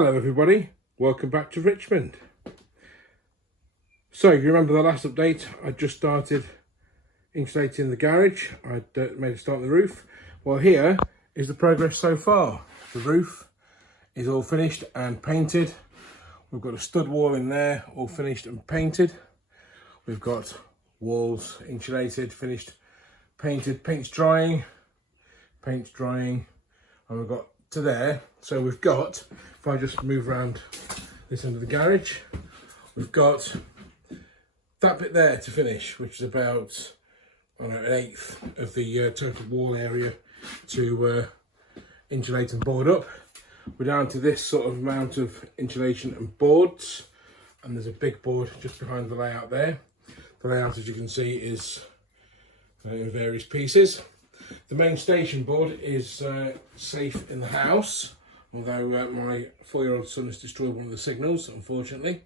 Hello everybody, welcome back to Richmond. So if you remember the last update, I just started insulating the garage. I made a start on the roof. Well, here is the progress so far. The roof is all finished and painted. We've got a stud wall in there, all finished and painted. We've got walls insulated, finished, painted, paint's drying, and we've got to there. So we've got, if I just move around this end of the garage, we've got that bit there to finish, which is about, I don't know, an eighth of the total wall area to insulate and board up. We're down to this sort of amount of insulation and boards, and there's a big board just behind the layout there. The layout, as you can see, is in various pieces. The main station board is safe in the house, although my 4-year-old son has destroyed one of the signals, unfortunately.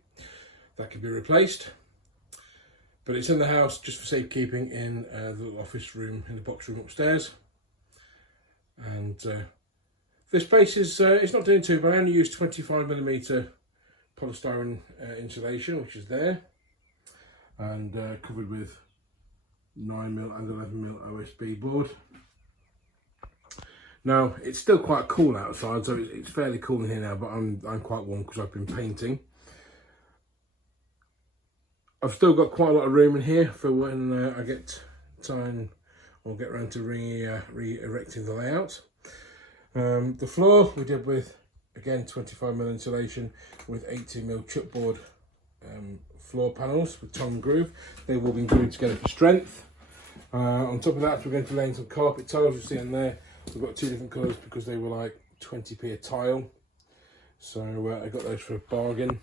That could be replaced. But it's in the house just for safekeeping in the little office room, in the box room upstairs. And this place is it's not doing too bad. I only use 25mm polystyrene insulation, which is there, and covered with 9mm and 11mm OSB board. Now it's still quite cool outside, so it's fairly cool in here now, but I'm quite warm because I've been painting. I've still got quite a lot of room in here for when I get time or get around to re-erecting the layout. The floor we did with, again, 25mm insulation with 18mm chipboard floor panels with tongue and groove. They've all been glued together for strength. On top of that, we're going to lay in some carpet tiles. You see in there, we've got two different colours because they were like 20p a tile. So I got those for a bargain.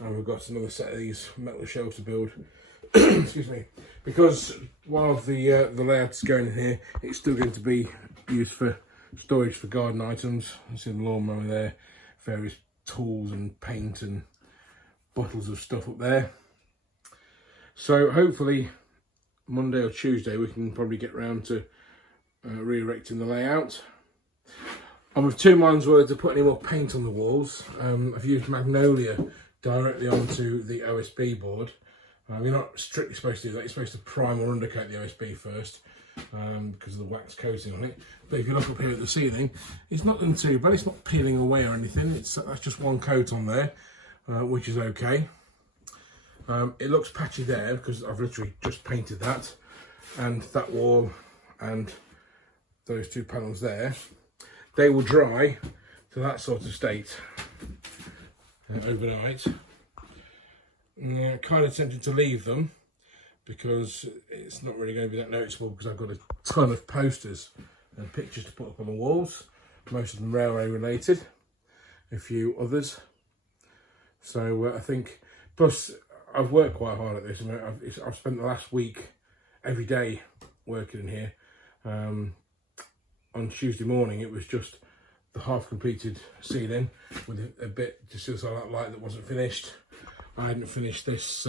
And we've got another set of these metal shelves to build. Excuse me. Because while the layout is going in here, it's still going to be used for storage for garden items. You see the lawnmower there, various tools and paint and bottles of stuff up there. So hopefully Monday or Tuesday we can probably get round to re-erecting the layout. I'm of two minds whether to put any more paint on the walls. I've used Magnolia directly onto the OSB board. You're not strictly supposed to do that. You're supposed to prime or undercoat the OSB first because of the wax coating on it. But if you look up here at the ceiling, it's not done too bad. It's not peeling away or anything. That's just one coat on there, which is okay. It looks patchy there because I've literally just painted that, and that wall and those two panels there. They will dry to that sort of state overnight. Kind of tempted to leave them because it's not really going to be that noticeable because I've got a ton of posters and pictures to put up on the walls, most of them railway related, a few others. So I think, plus I've worked quite hard at this. I've spent the last week every day working in here. On Tuesday morning it was just the half completed ceiling with a bit just so that light that wasn't finished. I hadn't finished this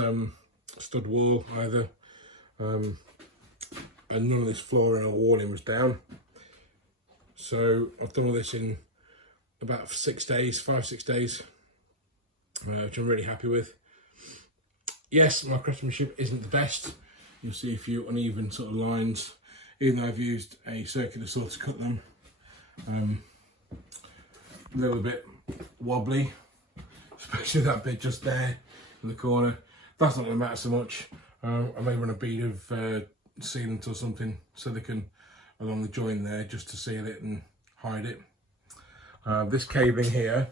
stud wall either, and none of this flooring or walling was down. So I've done all this in about 6 days, 5-6 days, which I'm really happy with. Yes, my craftsmanship isn't the best. You'll see a few uneven sort of lines, even though I've used a circular saw to cut them. A little bit wobbly, especially that bit just there in the corner. That's not going to matter so much. I may run a bead of sealant or something, silicone, along the join there just to seal it and hide it. This cabling here,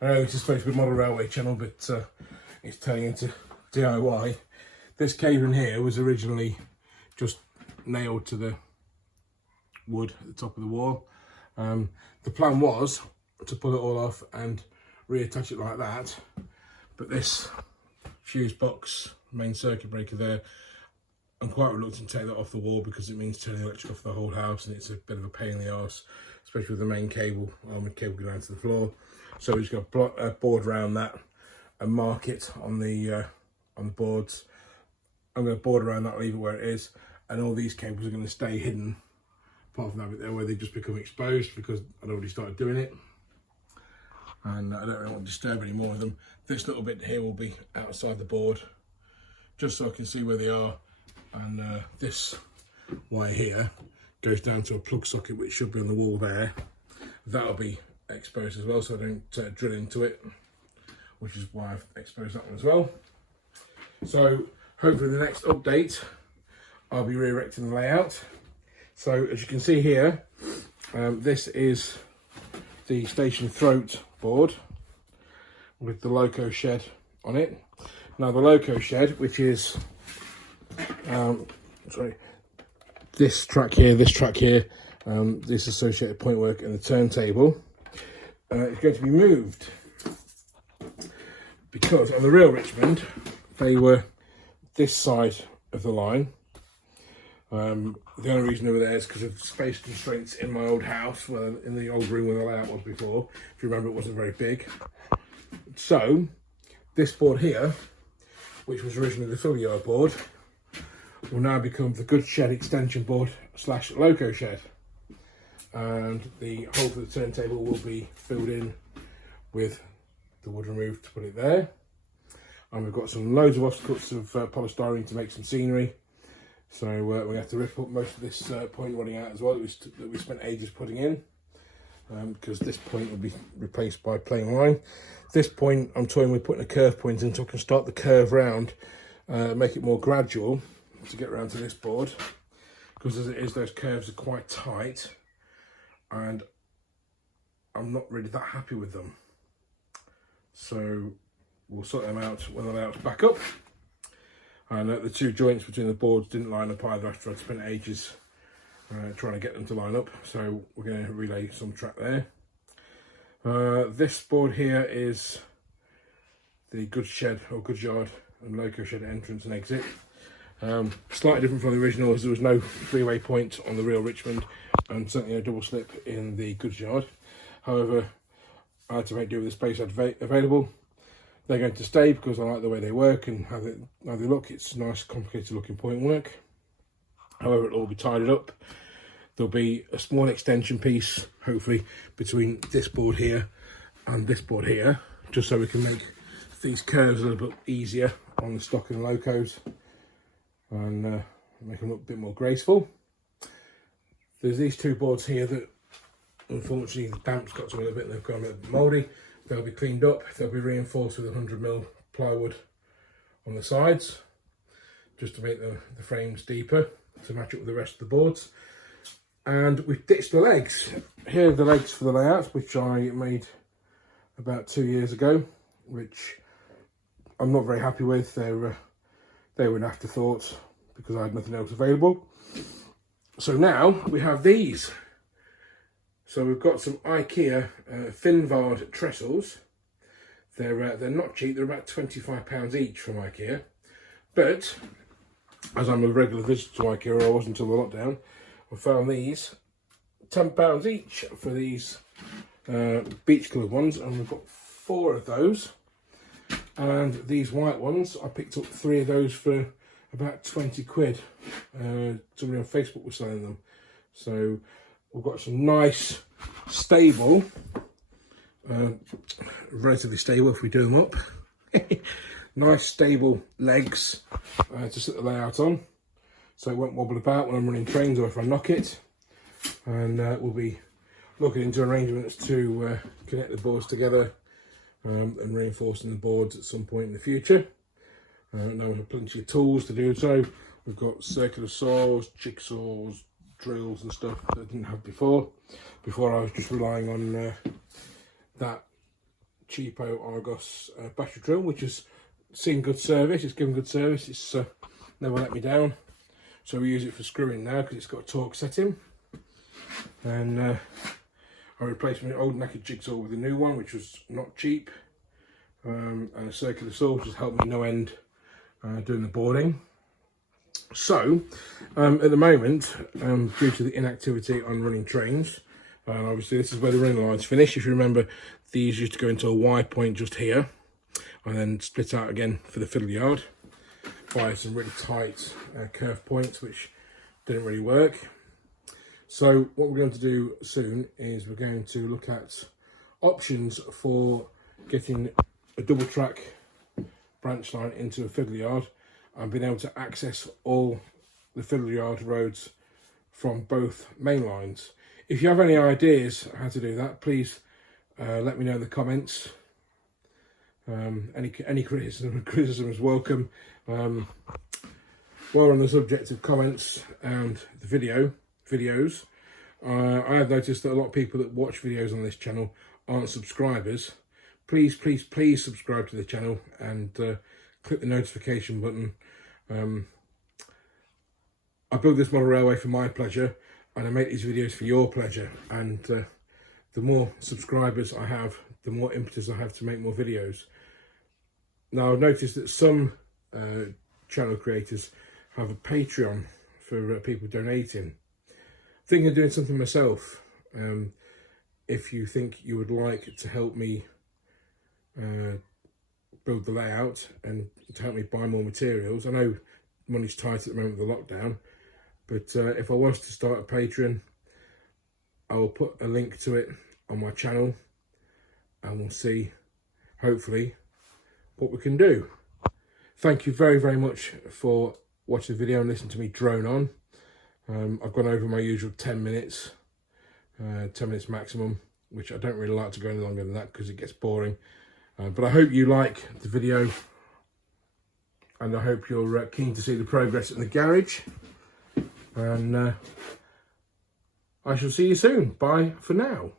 I know this is supposed to be a model railway channel, but it's turning into DIY. This cabling here was originally just nailed to the wood at the top of the wall. The plan was to pull it all off and reattach it like that, but this fuse box, main circuit breaker there, I'm quite reluctant to take that off the wall because it means turning the electric off the whole house, and it's a bit of a pain in the arse, especially with the main cable, armoured cable going down to the floor. So we're just going to board around that and mark it on the boards. I'm going to board around that, leave it where it is, and all these cables are going to stay hidden, apart from that bit there where they just become exposed because I'd already started doing it. and I don't really want to disturb any more of them. This little bit here will be outside the board, just so I can see where they are. And this wire here goes down to a plug socket which should be on the wall there. That'll be exposed as well, so I don't drill into it, which is why I've exposed that one as well. So hopefully the next update I'll be re-erecting the layout. So as you can see here, this is the station throat board with the loco shed on it. Now the loco shed, which is this track here, this associated point work and the turntable, is going to be moved because on the real Richmond they were this side of the line. The only reason they were there is because of space constraints in my old house, in the old room where the layout was before. If you remember, it wasn't very big. So this board here, which was originally the fill yard board, will now become the goods shed extension board / loco shed, and the hole for the turntable will be filled in with the wood removed to put it there. And we've got some loads of offcuts of polystyrene to make some scenery. So we're going to have to rip up most of this point running out as well that we spent ages putting in, because this point will be replaced by plain line. This point I'm toying with putting a curve point in so I can start the curve round, make it more gradual to get around to this board, because as it is those curves are quite tight and I'm not really that happy with them. So we'll sort them out when the layout's back up. And the two joints between the boards didn't line up either after I'd spent ages trying to get them to line up. So we're going to relay some track there. This board here is the goods shed or goods yard and loco shed entrance and exit. Slightly different from the original, as there was no three-way point on the real Richmond and certainly no double slip in the goods yard. However, I had to make do with the space I had available. They're going to stay because I like the way they work and how they look. It's nice, complicated looking point work. However, it'll all be tidied up. There'll be a small extension piece, hopefully, between this board here and this board here, just so we can make these curves a little bit easier on the stock and locos and make them look a bit more graceful. There's these two boards here that, unfortunately, the damp's got to them a bit and they've gone a bit mouldy. They'll be cleaned up, they'll be reinforced with 100mm plywood on the sides, just to make the frames deeper, to match up with the rest of the boards. And we've ditched the legs. Here are the legs for the layouts, which I made about 2 years ago, which I'm not very happy with. They were an afterthought because I had nothing else available. So now we have these. So we've got some IKEA Finvard trestles. They're not cheap. They're about £25 each from IKEA. But as I'm a regular visitor to IKEA, or I was until the lockdown, I found these £10 each for these beach coloured ones, and we've got 4 of those. And these white ones, I picked up 3 of those for about 20 quid. Somebody on Facebook was selling them. So we've got some nice, stable, relatively stable if we do them up, nice stable legs to set the layout on, so it won't wobble about when I'm running trains or if I knock it. And we'll be looking into arrangements to connect the boards together and reinforcing the boards at some point in the future. Now we have plenty of tools to do so. We've got circular saws, jigsaws, drills and stuff that I didn't have before. Before I was just relying on that cheapo Argos battery drill, which has seen good service. It's given good service. It's never let me down. So we use it for screwing now because it's got a torque setting. And I replaced my old knackered jigsaw with a new one, which was not cheap, and a circular saw, which has helped me no end doing the boarding. So at the moment, due to the inactivity on running trains, and obviously this is where the running lines finish. If you remember, these used to go into a Y point just here and then split out again for the fiddle yard by some really tight curve points, which didn't really work. So what we're going to do soon is we're going to look at options for getting a double track branch line into a fiddle yard and being able to access all the fiddle yard roads from both main lines. If you have any ideas how to do that, please let me know in the comments. Any criticism is welcome. While on the subject of comments and the videos, I have noticed that a lot of people that watch videos on this channel aren't subscribers. Please subscribe to the channel and click the notification button. I build this model railway for my pleasure, and I make these videos for your pleasure. And the more subscribers I have, the more impetus I have to make more videos. Now, I've noticed that some channel creators have a Patreon for people donating. Thinking of doing something myself. If you think you would like to help me build the layout and to help me buy more materials, I know money's tight at the moment with the lockdown, but if I was to start a Patreon, I will put a link to it on my channel and we'll see, hopefully, what we can do. Thank you very much for watching the video and listening to me drone on. I've gone over my usual 10 minutes, 10 minutes maximum, which I don't really like to go any longer than that because it gets boring. But I hope you like the video, and I hope you're keen to see the progress in the garage. And I shall see you soon. Bye for now.